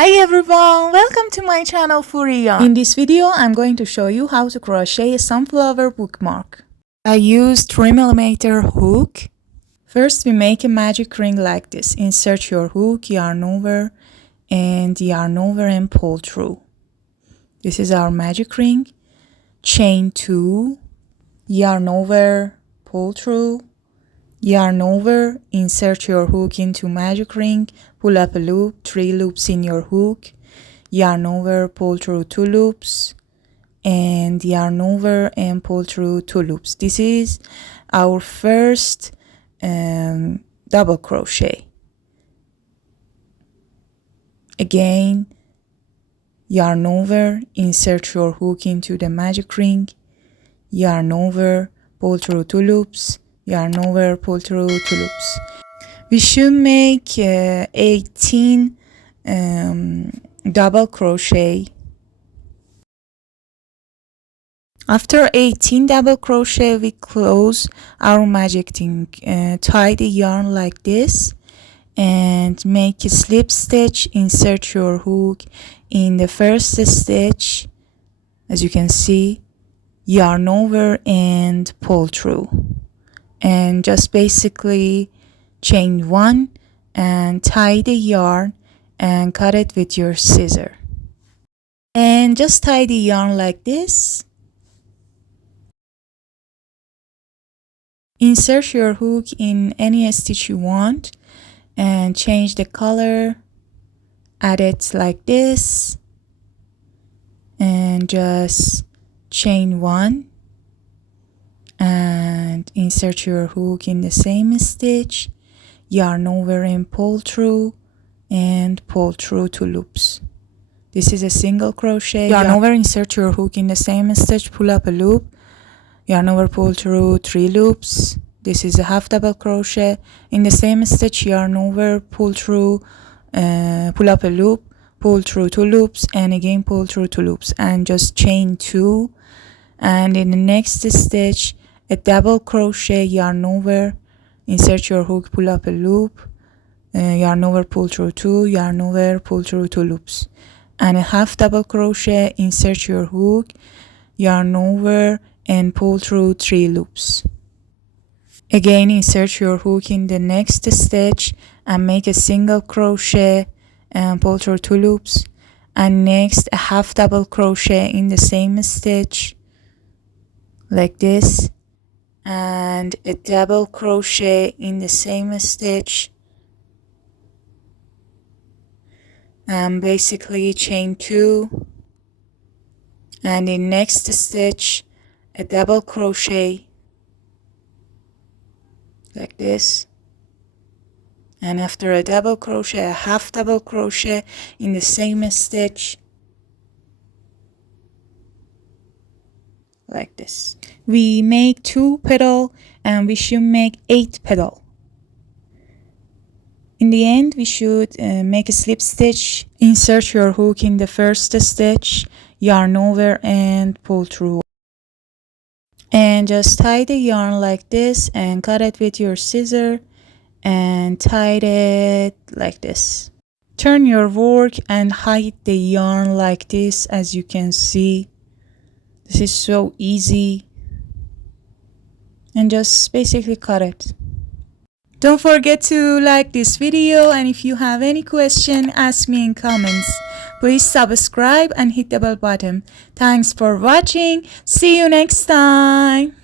Hi everyone, welcome to my channel Furia. In this video, I'm going to show you how to crochet a sunflower bookmark. I used 3mm hook. First, we make a magic ring like this. Insert your hook, yarn over, and pull through. This is our magic ring. Chain 2, yarn over, pull through, yarn over, insert your hook into magic ring, pull up a loop, 3 loops in your hook, yarn over, pull through 2 loops, and yarn over and pull through 2 loops. This is our first double crochet. Again, yarn over, insert your hook into the magic ring, yarn over, pull through 2 loops, yarn over, pull through 2 loops. We should make 18 double crochet. After 18 double crochet, we close our magic ring. Tie the yarn like this and make a slip stitch. Insert your hook in the first stitch, as you can see, yarn over and pull through. And just basically chain 1 and tie the yarn and cut it with your scissor. And just tie the yarn like this. Insert your hook in any stitch you want and change the color. Add it like this and just chain 1 and insert your hook in the same stitch, yarn over and pull through 2 loops. This is a single crochet. Yarn over, insert your hook in the same stitch, pull up a loop, yarn over, pull through 3 loops. This is a half double crochet. In the same stitch, yarn over, pull through, pull up a loop, pull through 2 loops, and again pull through 2 loops, and just chain 2. And in the next stitch, a double crochet, yarn over, insert your hook, pull up a loop, yarn over, pull through 2, yarn over, pull through 2 loops, and a half double crochet, insert your hook, yarn over and pull through 3 loops. Again, insert your hook in the next stitch and make a single crochet and pull through 2 loops, and next a half double crochet in the same stitch like this, and a double crochet in the same stitch, and basically chain 2, and in next stitch a double crochet like this, and after a double crochet, a half double crochet in the same stitch like this. We make 2 petals and we should make 8 petals. In the end, we should make a slip stitch. Insert your hook in the first stitch, yarn over and pull through. And just tie the yarn like this and cut it with your scissor and tie it like this. Turn your work and hide the yarn like this, as you can see. This is so easy. And just basically cut it. Don't forget to like this video, and if you have any question, ask me in comments. Please subscribe and hit the bell button. Thanks for watching. See you next time.